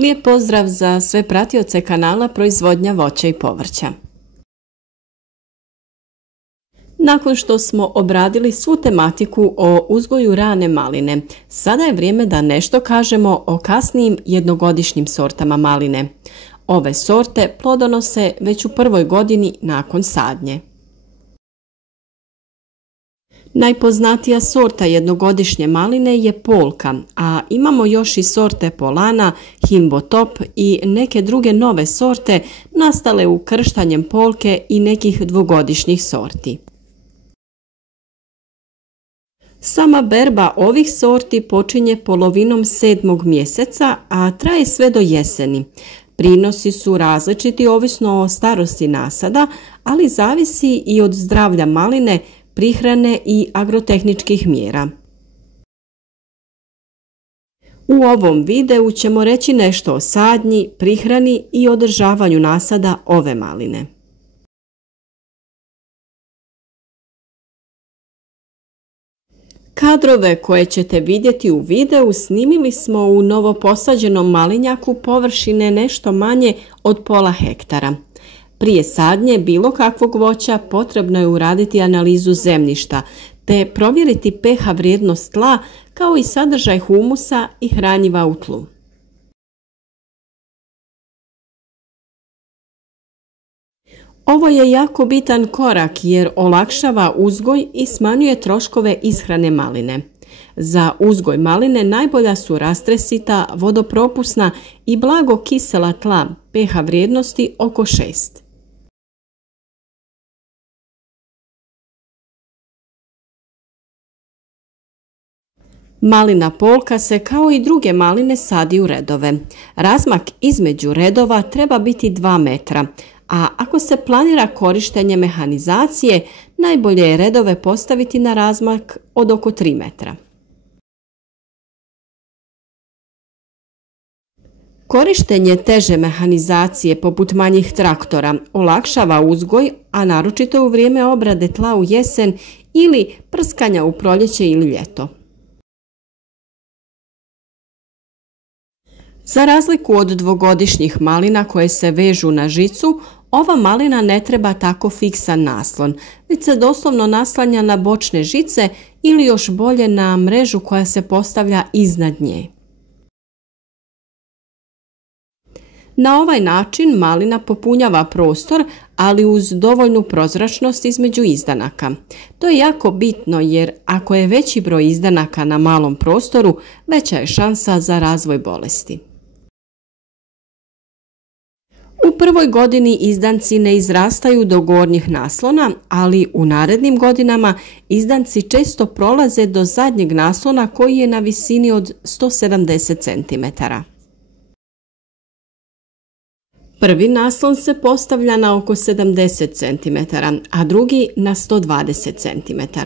Lijep pozdrav za sve pratioce kanala Proizvodnja voća i povrća. Nakon što smo obradili svu tematiku o uzgoju rane maline, sada je vrijeme da nešto kažemo o kasnijim jednogodišnjim sortama maline. Ove sorte plodonose već u prvoj godini nakon sadnje. Najpoznatija sorta jednogodišnje maline je polka, a imamo još i sorte polana, himbo top i neke druge nove sorte nastale ukrštanjem polke i nekih dvogodišnjih sorti. Sama berba ovih sorti počinje polovinom 7. mjeseca, a traje sve do jeseni. Prinosi su različiti ovisno o starosti nasada, ali zavisi i od zdravlja maline, prihrane i agrotehničkih mjera. U ovom videu ćemo reći nešto o sadnji, prihrani i održavanju nasada ove maline. Kadrove koje ćete vidjeti u videu snimili smo u novoposađenom malinjaku površine nešto manje od pola hektara. Prije sadnje bilo kakvog voća potrebno je uraditi analizu zemljišta te provjeriti pH vrijednost tla kao i sadržaj humusa i hranjiva u tlu. Ovo je jako bitan korak jer olakšava uzgoj i smanjuje troškove ishrane maline. Za uzgoj maline najbolja su rastresita, vodopropusna i blago kisela tla pH vrijednosti oko 6. Malina polka se kao i druge maline sadi u redove. Razmak između redova treba biti 2 metra, a ako se planira korištenje mehanizacije, najbolje je redove postaviti na razmak od oko 3 metra. Korištenje teže mehanizacije poput manjih traktora olakšava uzgoj, a naročito u vrijeme obrade tla u jesen ili prskanja u proljeće ili ljeto. Za razliku od dvogodišnjih malina koje se vežu na žicu, ova malina ne treba tako fiksan naslon, već se doslovno naslanja na bočne žice ili još bolje na mrežu koja se postavlja iznad nje. Na ovaj način malina popunjava prostor, ali uz dovoljnu prozračnost između izdanaka. To je jako bitno jer ako je veći broj izdanaka na malom prostoru, veća je šansa za razvoj bolesti. U prvoj godini izdanci ne izrastaju do gornjih naslona, ali u narednim godinama izdanci često prolaze do zadnjeg naslona koji je na visini od 170 cm. Prvi naslon se postavlja na oko 70 cm, a drugi na 120 cm.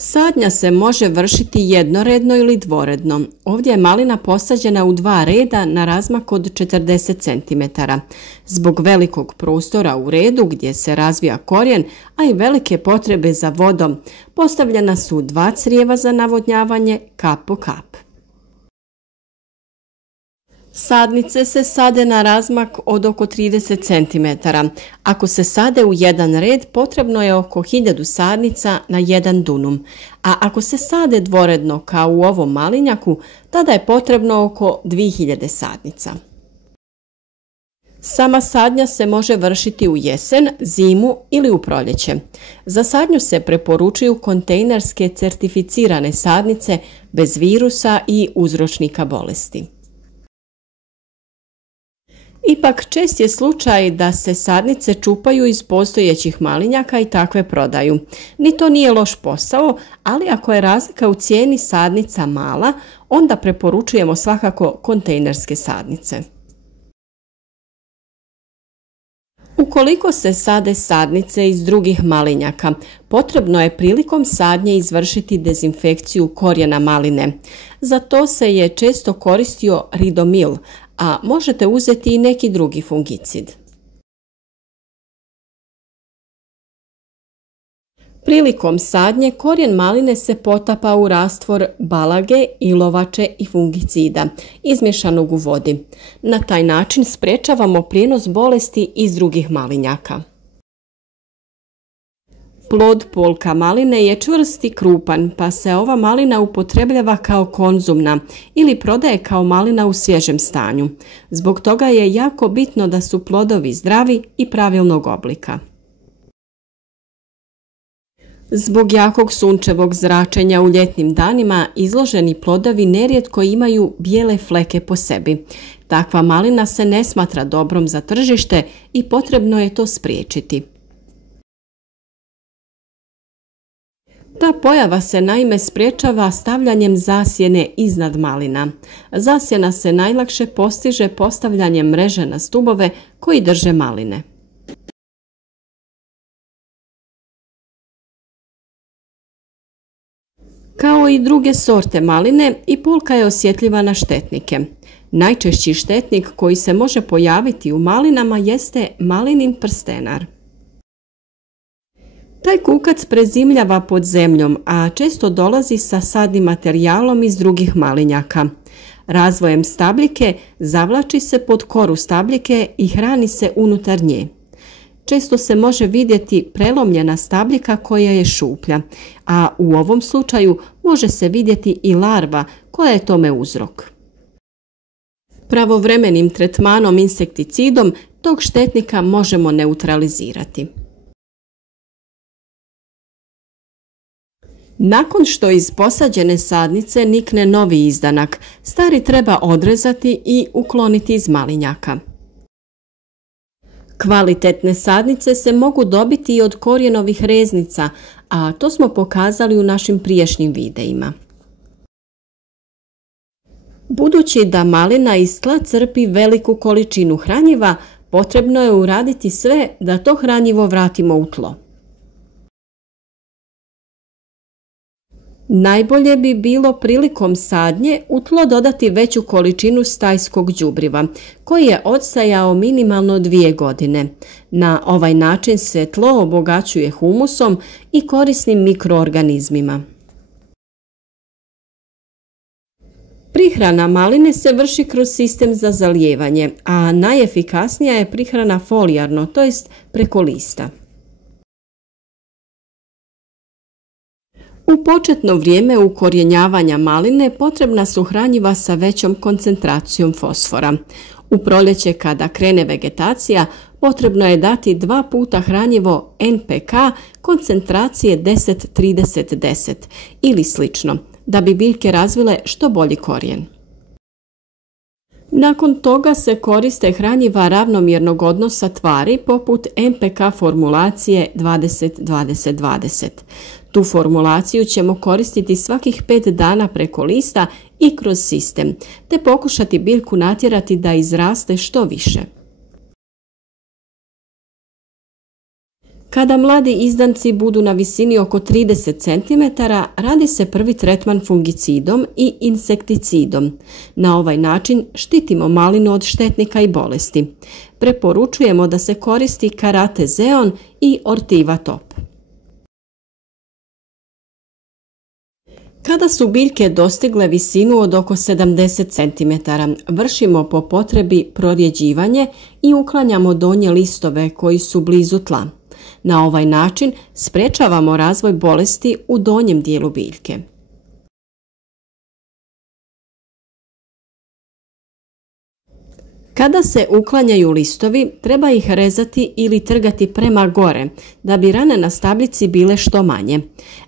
Sadnja se može vršiti jednoredno ili dvoredno. Ovdje je malina posađena u 2 reda na razmak od 40 cm. Zbog velikog prostora u redu gdje se razvija korijen, a i velike potrebe za vodom, postavljena su 2 crijeva za navodnjavanje kap po kap. Sadnice se sade na razmak od oko 30 cm. Ako se sade u jedan red, potrebno je oko 1000 sadnica na 1 dunum, a ako se sade dvoredno kao u ovom malinjaku, tada je potrebno oko 2000 sadnica. Sama sadnja se može vršiti u jesen, zimu ili u proljeće. Za sadnju se preporučuju kontejnerske certificirane sadnice bez virusa i uzročnika bolesti. Ipak čest je slučaj da se sadnice čupaju iz postojećih malinjaka i takve prodaju. Ni to nije loš posao, ali ako je razlika u cijeni sadnica mala, onda preporučujemo svakako kontejnerske sadnice. Ukoliko se sade sadnice iz drugih malinjaka, potrebno je prilikom sadnje izvršiti dezinfekciju korijena maline. Za to se je često koristio ridomil, a možete uzeti i neki drugi fungicid. Prilikom sadnje korijen maline se potapa u rastvor balage, ilovače i fungicida izmješanog u vodi. Na taj način sprečavamo prijenos bolesti iz drugih malinjaka. Plod polka maline je čvrst i krupan, pa se ova malina upotrebljava kao konzumna ili prodaje kao malina u svježem stanju. Zbog toga je jako bitno da su plodovi zdravi i pravilnog oblika. Zbog jakog sunčevog zračenja u ljetnim danima izloženi plodovi nerijetko imaju bijele fleke po sebi. Takva malina se ne smatra dobrom za tržište i potrebno je to spriječiti. Ta pojava se naime sprječava stavljanjem zasjene iznad malina. Zasjena se najlakše postiže postavljanjem mreže na stubove koji drže maline. Kao i druge sorte maline, i polka je osjetljiva na štetnike. Najčešći štetnik koji se može pojaviti u malinama jeste malinin prstenar. Taj kukac prezimljava pod zemljom, a često dolazi sa sadnim materijalom iz drugih malinjaka. Razvojem stabljike zavlači se pod koru stabljike i hrani se unutar nje. Često se može vidjeti prelomljena stabljika koja je šuplja, a u ovom slučaju može se vidjeti i larva koja je tome uzrok. Pravovremenim tretmanom insekticidom tog štetnika možemo neutralizirati. Nakon što iz posađene sadnice nikne novi izdanak, stari treba odrezati i ukloniti iz malinjaka. Kvalitetne sadnice se mogu dobiti i od korijenovih reznica, a to smo pokazali u našim prijašnjim videima. Budući da malina iz tla crpi veliku količinu hranjiva, potrebno je uraditi sve da to hranjivo vratimo u tlo. Najbolje bi bilo prilikom sadnje u tlo dodati veću količinu stajskog đubriva, koji je odstajao minimalno 2 godine. Na ovaj način se tlo obogaćuje humusom i korisnim mikroorganizmima. Prihrana maline se vrši kroz sistem za zalijevanje, a najefikasnija je prihrana folijarno, to jest preko lista. U početno vrijeme ukorjenjavanja maline potrebna su hranjiva sa većom koncentracijom fosfora. U proljeće kada krene vegetacija potrebno je dati 2 puta hranjivo NPK koncentracije 10-30-10 ili slično, da bi biljke razvile što bolji korijen. Nakon toga se koriste hranjiva ravnomjernog odnosa tvari poput NPK formulacije 20-20-20. Tu formulaciju ćemo koristiti svakih 5 dana preko lista i kroz sistem, te pokušati biljku natjerati da izraste što više. Kada mladi izdanci budu na visini oko 30 cm, radi se prvi tretman fungicidom i insekticidom. Na ovaj način štitimo malinu od štetnika i bolesti. Preporučujemo da se koristi Karate Zeon i Ortiva Top. Kada su biljke dostigle visinu od oko 70 cm, vršimo po potrebi prorjeđivanje i uklanjamo donje listove koji su blizu tla. Na ovaj način sprečavamo razvoj bolesti u donjem dijelu biljke. Kada se uklanjaju listovi, treba ih rezati ili trgati prema gore, da bi rane na stabljici bile što manje.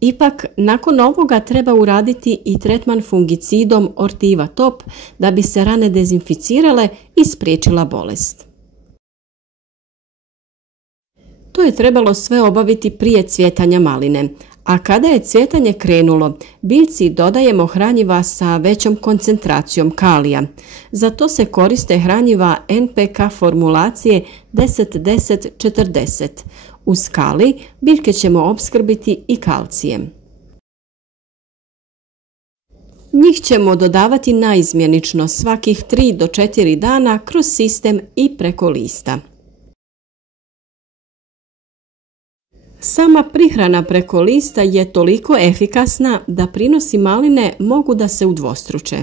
Ipak, nakon ovoga treba uraditi i tretman fungicidom Ortiva Top, da bi se rane dezinficirale i spriječila bolest. To je trebalo sve obaviti prije cvjetanja maline, a kada je cvjetanje krenulo, biljci dodajemo hranjiva sa većom koncentracijom kalija. Za to se koriste hranjiva NPK formulacije 10-10-40. Uz kalij biljke ćemo opskrbiti i kalcijem. Njih ćemo dodavati naizmjenično svakih 3 do 4 dana kroz sistem i preko lista. Sama prihrana preko lista je toliko efikasna da prinosi maline mogu da se udvostruče.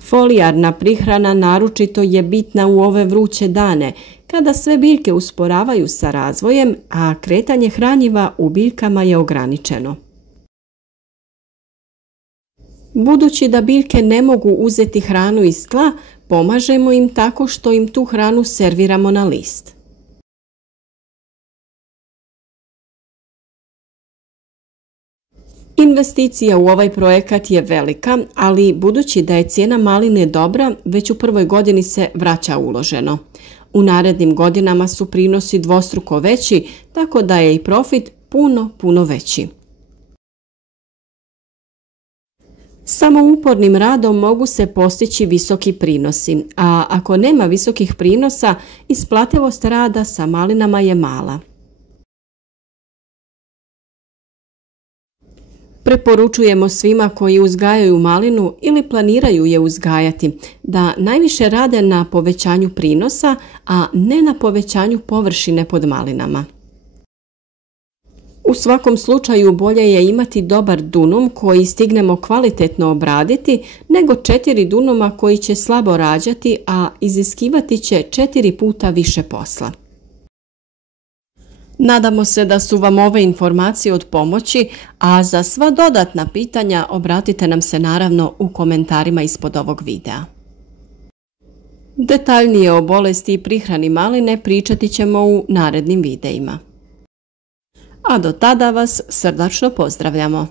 Folijarna prihrana naročito je bitna u ove vruće dane, kada sve biljke usporavaju sa razvojem, a kretanje hranjiva u biljkama je ograničeno. Budući da biljke ne mogu uzeti hranu iz tla, pomažemo im tako što im tu hranu serviramo na list. Investicija u ovaj projekat je velika, ali budući da je cijena maline dobra, već u prvoj godini se vraća uloženo. U narednim godinama su prinosi dvostruko veći, tako da je i profit puno veći. Samo upornim radom mogu se postići visoki prinosi, a ako nema visokih prinosa, isplativost rada sa malinama je mala. Preporučujemo svima koji uzgajaju malinu ili planiraju je uzgajati da najviše rade na povećanju prinosa, a ne na povećanju površine pod malinama. U svakom slučaju bolje je imati dobar dunum koji stignemo kvalitetno obraditi nego 4 dunuma koji će slabo rađati, a iziskivati će 4 puta više posla. Nadamo se da su vam ove informacije od pomoći, a za sva dodatna pitanja obratite nam se naravno u komentarima ispod ovog videa. Detaljnije o bolesti i prihrani maline pričati ćemo u narednim videima. A do tada vas srdačno pozdravljamo.